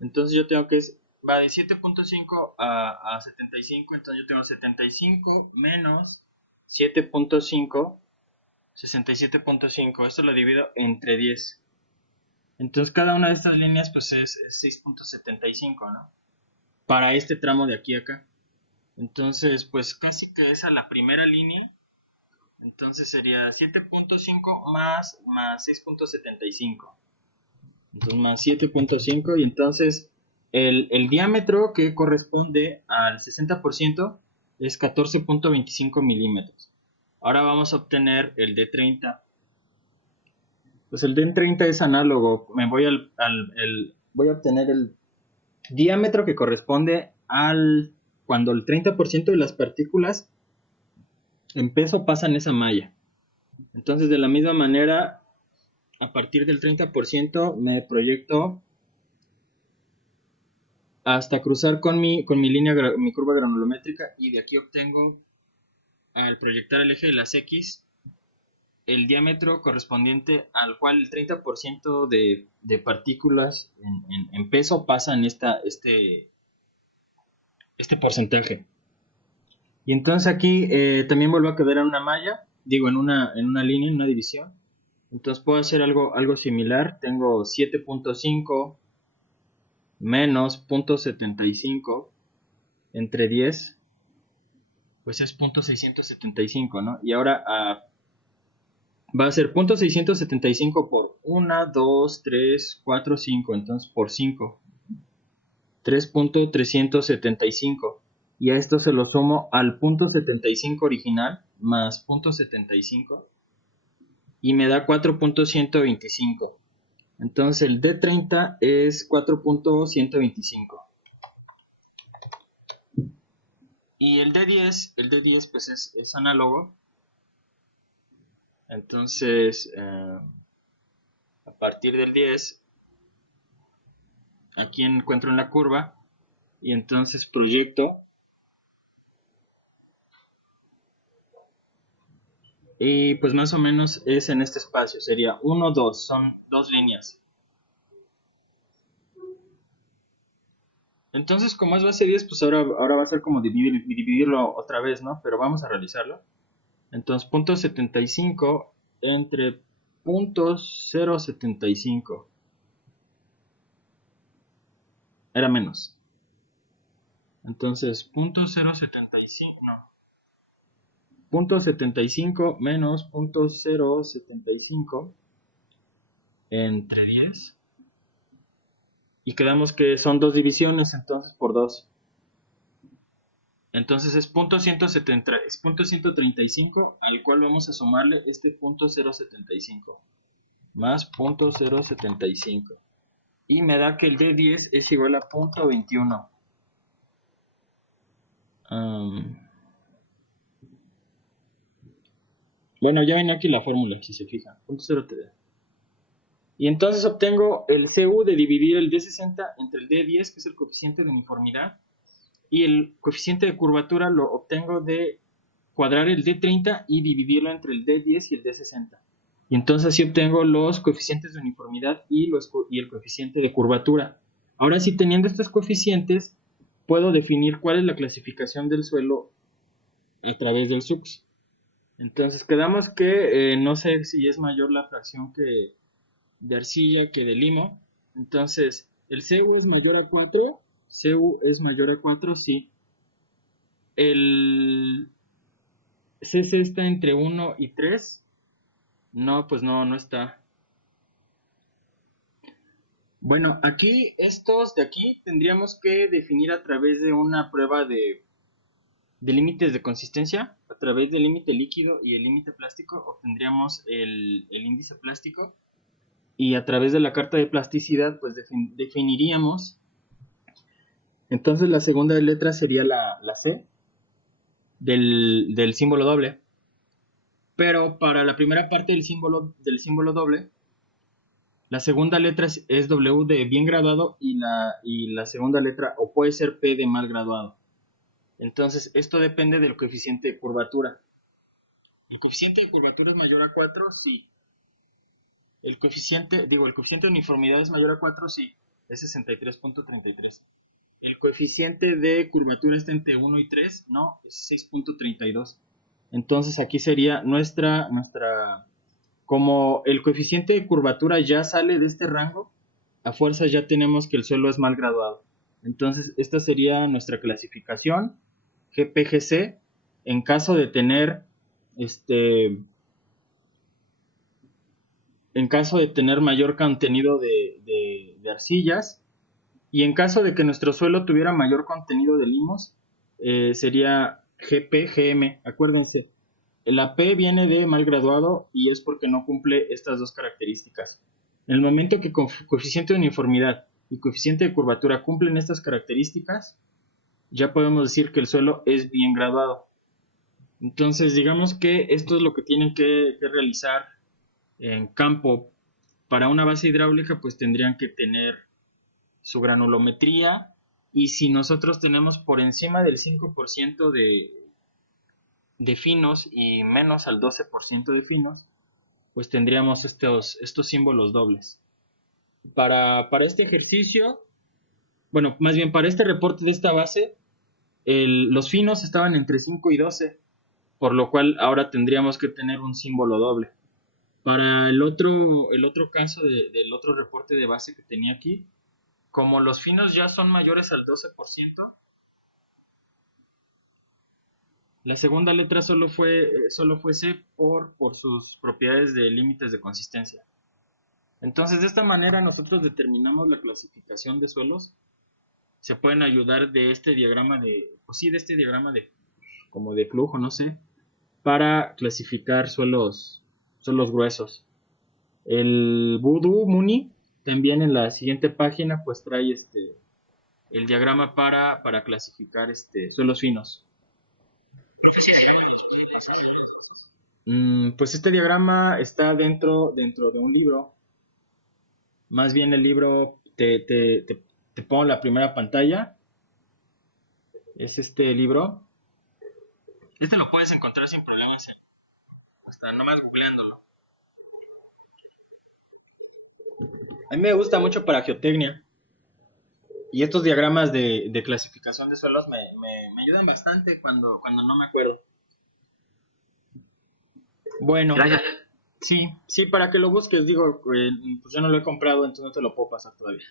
entonces yo tengo que va de 7.5 a 75, entonces yo tengo 75 menos 7.5, 67.5, esto lo divido entre 10. Entonces cada una de estas líneas pues es 6.75, ¿no? Para este tramo de aquí a acá. Entonces pues casi que esa es la primera línea. Entonces sería 7.5 más 6.75. Entonces más 7.5 y entonces el diámetro que corresponde al 60% es 14.25 milímetros. Ahora vamos a obtener el D30. Pues el D30 es análogo. Me voy voy a obtener el diámetro que corresponde cuando el 30% de las partículas en peso pasan esa malla. Entonces, de la misma manera, a partir del 30% me proyecto hasta cruzar con mi curva granulométrica, y de aquí obtengo, al proyectar el eje de las X, el diámetro correspondiente al cual el 30% de partículas en peso pasa en este porcentaje. Y entonces aquí también vuelvo a quedar en una malla, digo en una línea, en una división. Entonces puedo hacer algo similar. Tengo 7.5 menos 0.75 entre 10, pues es 0.675, ¿no? Y ahora va a ser 0.675 por 1, 2, 3, 4, 5, entonces por 5. 3.375. Y a esto se lo sumo al 0.75 original más 0.75 y me da 4.125. Entonces el D30 es 4.125. Y el D10 pues es análogo. Entonces a partir del 10, aquí encuentro en la curva y entonces proyecto. Y pues más o menos es en este espacio, sería 1, 2, son dos líneas. Entonces, como es base 10, pues ahora va a ser como dividirlo otra vez, ¿no? Pero vamos a realizarlo. Entonces, 0.75 entre 0.075. Era menos. Entonces, 0.075, no. 0.75 menos 0.075 entre 10. Y quedamos que son dos divisiones, entonces por 2. Entonces es 0.135, al cual vamos a sumarle este 0.075 más 0.075. Y me da que el D10 es igual a 0.21. Bueno, ya viene aquí la fórmula, si se fijan. 0.030. Y entonces obtengo el CU de dividir el D60 entre el D10, que es el coeficiente de uniformidad, y el coeficiente de curvatura lo obtengo de cuadrar el D30 y dividirlo entre el D10 y el D60. Y entonces así obtengo los coeficientes de uniformidad y el coeficiente de curvatura. Ahora sí, teniendo estos coeficientes, puedo definir cuál es la clasificación del suelo a través del SUX. Entonces quedamos que no sé si es mayor la fracción de arcilla que de limo. Entonces el CU es mayor a 4. CU es mayor a 4, sí. El CC está entre 1 y 3. No, pues no está. Bueno, aquí estos de aquí tendríamos que definir a través de una prueba de límites de consistencia. A través del límite líquido y el límite plástico obtendríamos el índice plástico. Y a través de la carta de plasticidad pues definiríamos. Entonces la segunda letra sería la C del símbolo doble. Pero para la primera parte del símbolo doble, la segunda letra es W de bien graduado y la segunda letra o puede ser P de mal graduado. Entonces esto depende del coeficiente de curvatura. ¿El coeficiente de curvatura es mayor a 4? Sí. El coeficiente de uniformidad es mayor a 4, sí. Es 63.33. El coeficiente de curvatura está entre 1 y 3, no, es 6.32. Entonces aquí sería nuestra como el coeficiente de curvatura ya sale de este rango, a fuerza ya tenemos que el suelo es mal graduado. Entonces esta sería nuestra clasificación GPGC en caso de tener mayor contenido de arcillas, y en caso de que nuestro suelo tuviera mayor contenido de limos, sería GPGM. Acuérdense, la P viene de mal graduado y es porque no cumple estas dos características. En el momento que coeficiente de uniformidad y coeficiente de curvatura cumplen estas características, ya podemos decir que el suelo es bien graduado. Entonces, digamos que esto es lo que tienen que realizar en campo. Para una base hidráulica, pues tendrían que tener su granulometría, y si nosotros tenemos por encima del 5% de finos y menos al 12% de finos, pues tendríamos estos símbolos dobles. Para este ejercicio, bueno, más bien para este reporte de esta base, los finos estaban entre 5 y 12, por lo cual ahora tendríamos que tener un símbolo doble. Para el otro caso del otro reporte de base que tenía aquí, como los finos ya son mayores al 12%, la segunda letra solo fue C por sus propiedades de límites de consistencia. Entonces, de esta manera nosotros determinamos la clasificación de suelos. Se pueden ayudar de este diagrama pues sí, de este diagrama como de flujo, no sé, para clasificar suelos gruesos. El Voodoo Muni también en la siguiente página pues trae el diagrama para clasificar suelos finos. Pues este diagrama está dentro de un libro. Más bien el libro te pongo la primera pantalla. Es este libro. Este lo puedes encontrar sin problemas, hasta nomás googleándolo. A mí me gusta mucho para geotecnia. Y estos diagramas de clasificación de suelos me ayudan bastante cuando no me acuerdo. Bueno, Gracias. sí, para que lo busques, digo, pues yo no lo he comprado, entonces no te lo puedo pasar todavía.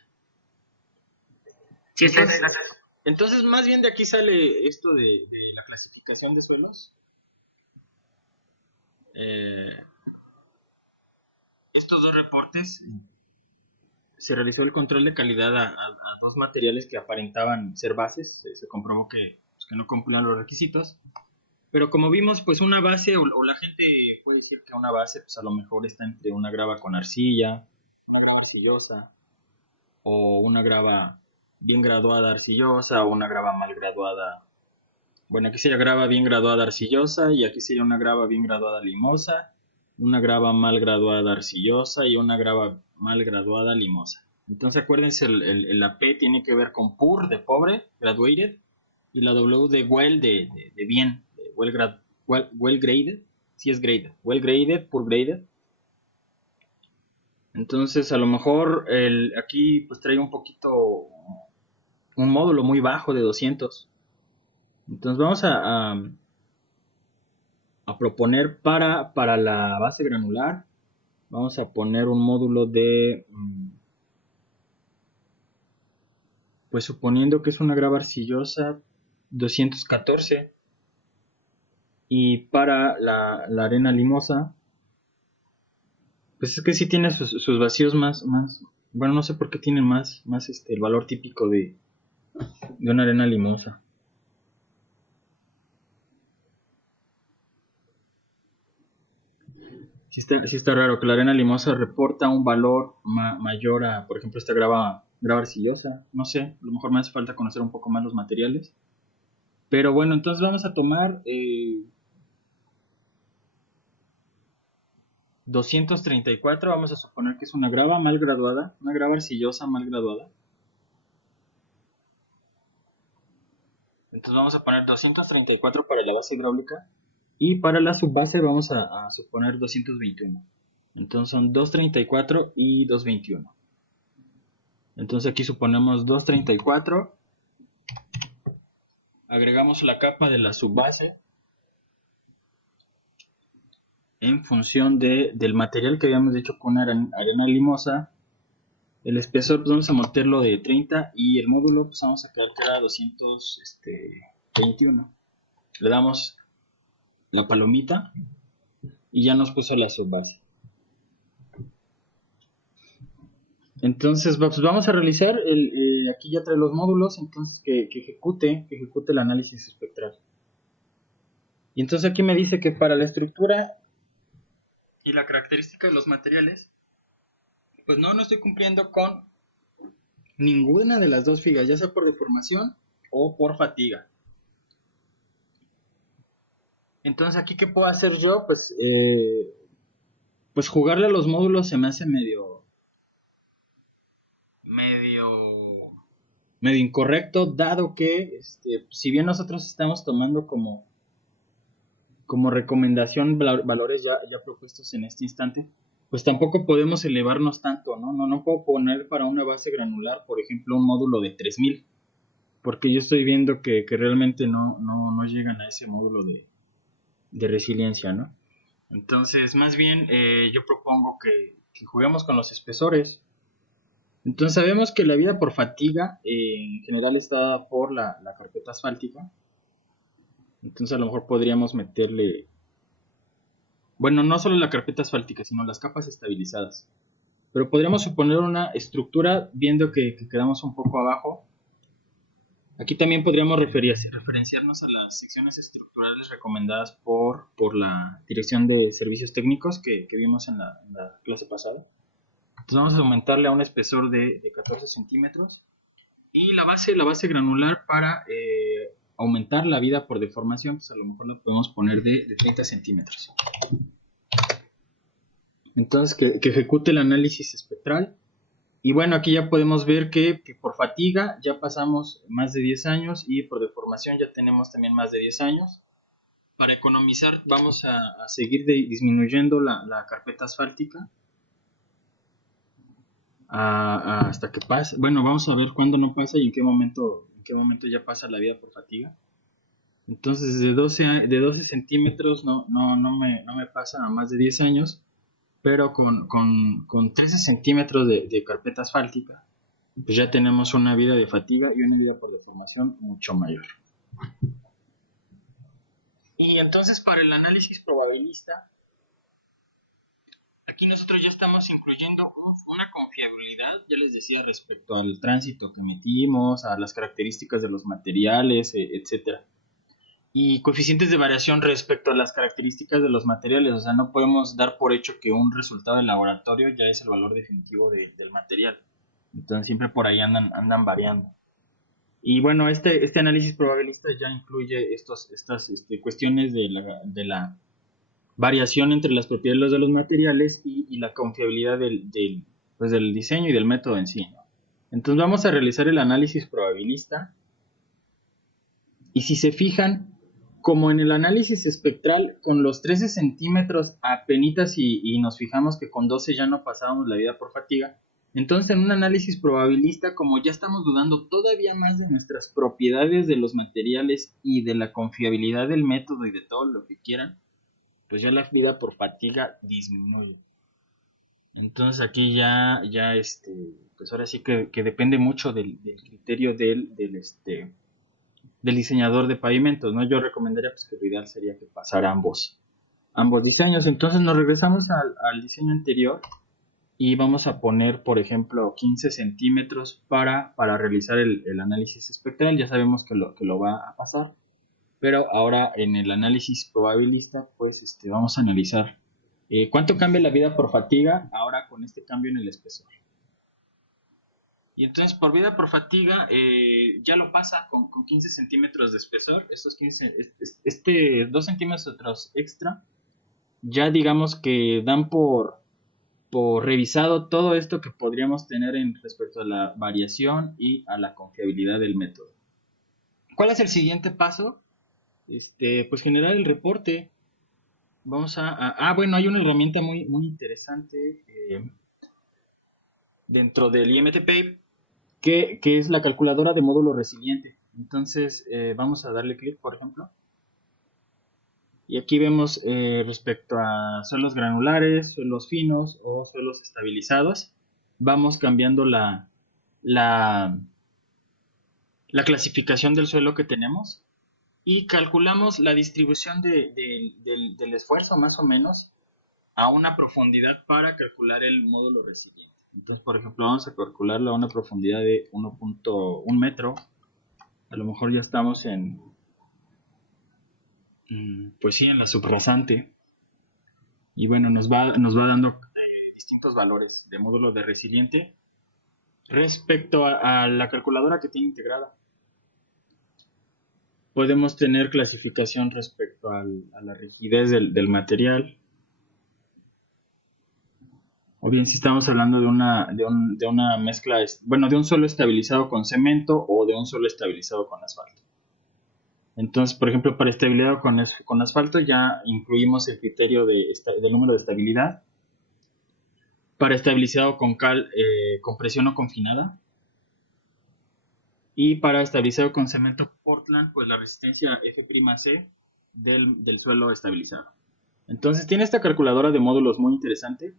Sí, está bien, Entonces, gracias. entonces más bien de aquí sale esto de la clasificación de suelos. Eh, Estos dos reportes, se realizó el control de calidad a dos materiales que aparentaban ser bases. Se comprobó que no cumplían los requisitos. Pero como vimos, pues una base, o la gente puede decir que una base, pues a lo mejor está entre una grava con arcilla, una grava arcillosa, o una grava bien graduada arcillosa, o una grava mal graduada. Bueno, aquí sería grava bien graduada arcillosa, y aquí sería una grava bien graduada limosa, una grava mal graduada arcillosa y una grava mal graduada limosa. Entonces acuérdense, la P tiene que ver con poor, de pobre, graduated, y la W de well, de bien, de well graded, sí es graded, well graded, poor graded. Entonces a lo mejor aquí pues trae un poquito, un módulo muy bajo de 200. Entonces vamos a proponer para la base granular, vamos a poner un módulo de, pues suponiendo que es una grava arcillosa, 214. Y para la arena limosa, pues es que sí tiene sus vacíos más, bueno, no sé por qué tiene más el valor típico de una arena limosa. Sí está raro que la arena limosa reporta un valor mayor a, por ejemplo, esta grava arcillosa. No sé, a lo mejor me hace falta conocer un poco más los materiales. Pero bueno, entonces vamos a tomar 234, vamos a suponer que es una grava mal graduada, una grava arcillosa mal graduada. Entonces vamos a poner 234 para la base hidráulica, y para la subbase vamos a suponer 221. Entonces son 234 y 221. Entonces aquí suponemos 234, agregamos la capa de la subbase en función del material que habíamos dicho con arena limosa. El espesor pues vamos a meterlo de 30, y el módulo pues vamos a quedar que era 221. Le damos la palomita y ya nos puso la subbase. Entonces pues vamos a realizar, aquí ya trae los módulos, entonces que ejecute el análisis espectral. Y entonces aquí me dice que para la estructura y la característica de los materiales, pues no estoy cumpliendo con ninguna de las dos figas, ya sea por deformación o por fatiga. Entonces, aquí, ¿qué puedo hacer yo? Pues jugarle a los módulos se me hace medio, medio incorrecto, dado que, si bien nosotros estamos tomando como recomendación valores ya propuestos en este instante, pues tampoco podemos elevarnos tanto, ¿no? No puedo poner para una base granular, por ejemplo, un módulo de 3000, porque yo estoy viendo que realmente no llegan a ese módulo de resiliencia, ¿no? Entonces, más bien, yo propongo que juguemos con los espesores. Entonces, sabemos que la vida por fatiga en general está dada por la carpeta asfáltica. Entonces, a lo mejor podríamos meterle, bueno, no solo la carpeta asfáltica, sino las capas estabilizadas. Pero podríamos suponer una estructura viendo que quedamos un poco abajo. Aquí también podríamos referenciarnos a las secciones estructurales recomendadas por la Dirección de Servicios Técnicos que vimos en la clase pasada. Entonces vamos a aumentarle a un espesor de 14 centímetros. Y la base granular para aumentar la vida por deformación, pues a lo mejor la podemos poner de 30 centímetros. Entonces que ejecute el análisis espectral. Y bueno, aquí ya podemos ver que por fatiga ya pasamos más de 10 años y por deformación ya tenemos también más de 10 años. Para economizar vamos a seguir disminuyendo la carpeta asfáltica hasta que pase. Bueno, vamos a ver cuándo no pasa y en qué momento ya pasa la vida por fatiga. Entonces de 12 centímetros no me pasa a más de 10 años, pero con 13 centímetros de carpeta asfáltica, pues ya tenemos una vida de fatiga y una vida por deformación mucho mayor. Y entonces para el análisis probabilista, aquí nosotros ya estamos incluyendo una confiabilidad, ya les decía, respecto al tránsito que metimos, a las características de los materiales, etcétera. Y coeficientes de variación respecto a las características de los materiales, o sea, no podemos dar por hecho que un resultado de laboratorio ya es el valor definitivo del material. Entonces siempre por ahí andan variando. Y bueno, este análisis probabilista ya incluye estas cuestiones de la variación entre las propiedades de los materiales y la confiabilidad pues del diseño y del método en sí, ¿no? Entonces vamos a realizar el análisis probabilista y si se fijan, como en el análisis espectral, con los 13 centímetros apenitas y nos fijamos que con 12 ya no pasábamos la vida por fatiga, entonces en un análisis probabilista, como ya estamos dudando todavía más de nuestras propiedades de los materiales y de la confiabilidad del método y de todo lo que quieran, pues ya la vida por fatiga disminuye. Entonces aquí pues ahora sí que depende mucho del criterio del diseñador de pavimentos, ¿no? Yo recomendaría pues que lo ideal sería que pasara ambos diseños. Entonces nos regresamos al diseño anterior y vamos a poner, por ejemplo, 15 centímetros para realizar el análisis espectral. Ya sabemos que lo va a pasar, pero ahora en el análisis probabilista, pues vamos a analizar cuánto cambia la vida por fatiga ahora con este cambio en el espesor. Y entonces por vida por fatiga ya lo pasa con 15 centímetros de espesor. Estos 15, 2 centímetros extra ya digamos que dan por revisado todo esto que podríamos tener en respecto a la variación y a la confiabilidad del método. ¿Cuál es el siguiente paso? Pues generar el reporte. Vamos bueno, hay una herramienta muy interesante dentro del IMTP que es la calculadora de módulo resiliente. Entonces, vamos a darle clic, por ejemplo. Y aquí vemos respecto a suelos granulares, suelos finos o suelos estabilizados. Vamos cambiando la, la clasificación del suelo que tenemos y calculamos la distribución del esfuerzo más o menos a una profundidad para calcular el módulo resiliente. Entonces, por ejemplo, vamos a calcularlo a una profundidad de 1.1 metro. A lo mejor ya estamos pues sí, en la subrasante. Y bueno, nos va dando distintos valores de módulo de resiliente respecto a la calculadora que tiene integrada. Podemos tener clasificación respecto a la rigidez del material, o bien si estamos hablando de una mezcla, bueno, de un suelo estabilizado con cemento o de un suelo estabilizado con asfalto. Entonces, por ejemplo, para estabilidad con asfalto ya incluimos el criterio del número de estabilidad. Para estabilizado con cal, con presión no confinada. Y para estabilizado con cemento Portland, pues la resistencia F'C del suelo estabilizado. Entonces tiene esta calculadora de módulos muy interesante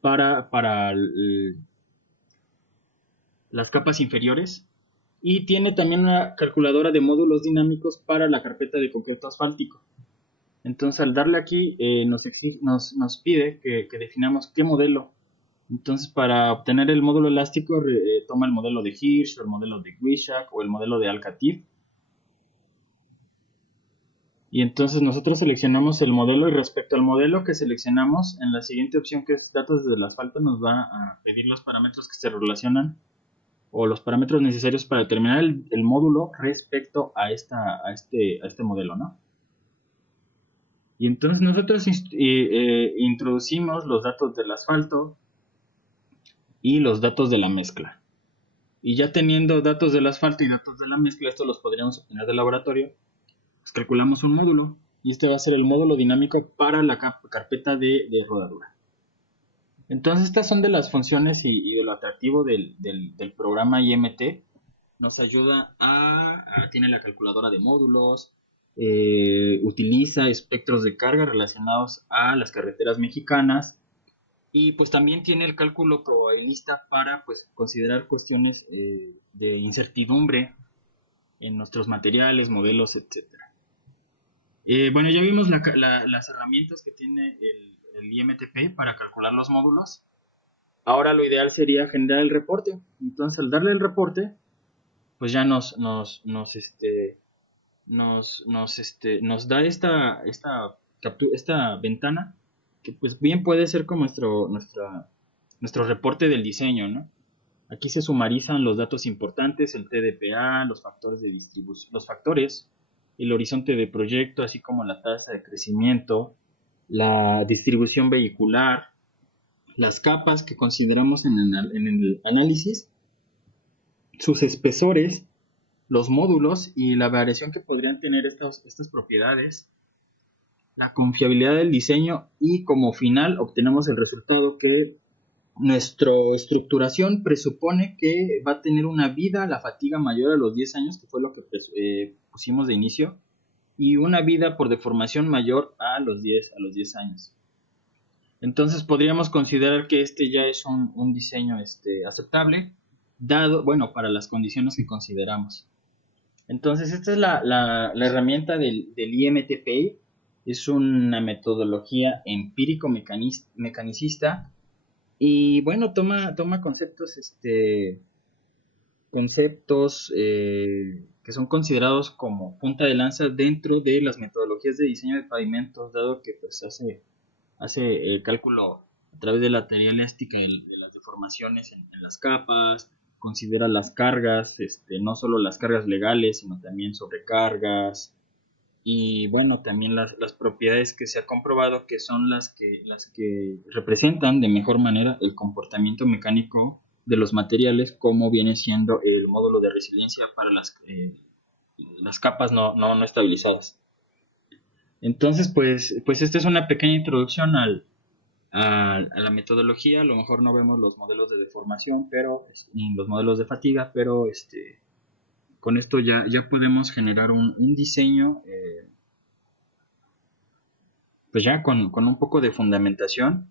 para las capas inferiores. Y tiene también una calculadora de módulos dinámicos para la carpeta de concreto asfáltico. Entonces al darle aquí nos pide que definamos qué modelo. Entonces para obtener el módulo elástico toma el modelo de Hirsch o el modelo de Guichak o el modelo de Alcatif. Y entonces nosotros seleccionamos el modelo y respecto al modelo que seleccionamos, en la siguiente opción que es datos del asfalto nos va a pedir los parámetros que se relacionan o los parámetros necesarios para determinar el módulo respecto a este modelo, ¿no? Y entonces nosotros introducimos los datos del asfalto y los datos de la mezcla. Y ya teniendo datos del asfalto y datos de la mezcla, estos los podríamos obtener del laboratorio, pues calculamos un módulo. Y este va a ser el módulo dinámico para la carpeta de rodadura. Entonces estas son de las funciones y de lo atractivo del programa IMT. Nos ayuda tiene la calculadora de módulos, utiliza espectros de carga relacionados a las carreteras mexicanas y pues también tiene el cálculo probabilista para pues considerar cuestiones de incertidumbre en nuestros materiales, modelos, etcétera. Bueno, ya vimos las herramientas que tiene el IMTP para calcular los módulos. Ahora lo ideal sería generar el reporte. Entonces, al darle el reporte, pues ya nos da esta ventana que pues bien puede ser como nuestro reporte del diseño, ¿no? Aquí se sumarizan los datos importantes, el TDPA, los factores de distribución, el horizonte de proyecto, así como la tasa de crecimiento, la distribución vehicular, las capas que consideramos en el análisis, sus espesores, los módulos y la variación que podrían tener estas propiedades, la confiabilidad del diseño y como final obtenemos el resultado que nuestra estructuración presupone que va a tener una vida, la fatiga mayor a los 10 años, que fue lo que pusimos de inicio, y una vida por deformación mayor a los 10 años. Entonces podríamos considerar que este ya es un diseño aceptable, dado, bueno, para las condiciones que consideramos. Entonces esta es la herramienta del IMTP, es una metodología empírico-mecanicista y bueno, toma conceptos que son considerados como punta de lanza dentro de las metodologías de diseño de pavimentos, dado que pues hace el cálculo a través de la teoría elástica de las deformaciones en las capas, considera las cargas, no solo las cargas legales, sino también sobrecargas, y bueno, también las propiedades que se ha comprobado que son las que representan de mejor manera el comportamiento mecánico de los materiales, como viene siendo el módulo de resiliencia para las capas no estabilizadas. Entonces, pues esta es una pequeña introducción a la metodología. A lo mejor no vemos los modelos de deformación, ni los modelos de fatiga, pero con esto ya podemos generar un diseño pues ya con un poco de fundamentación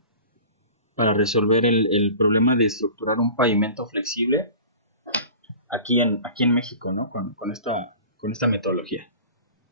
para resolver el problema de estructurar un pavimento flexible aquí en México, ¿no? Con esta metodología.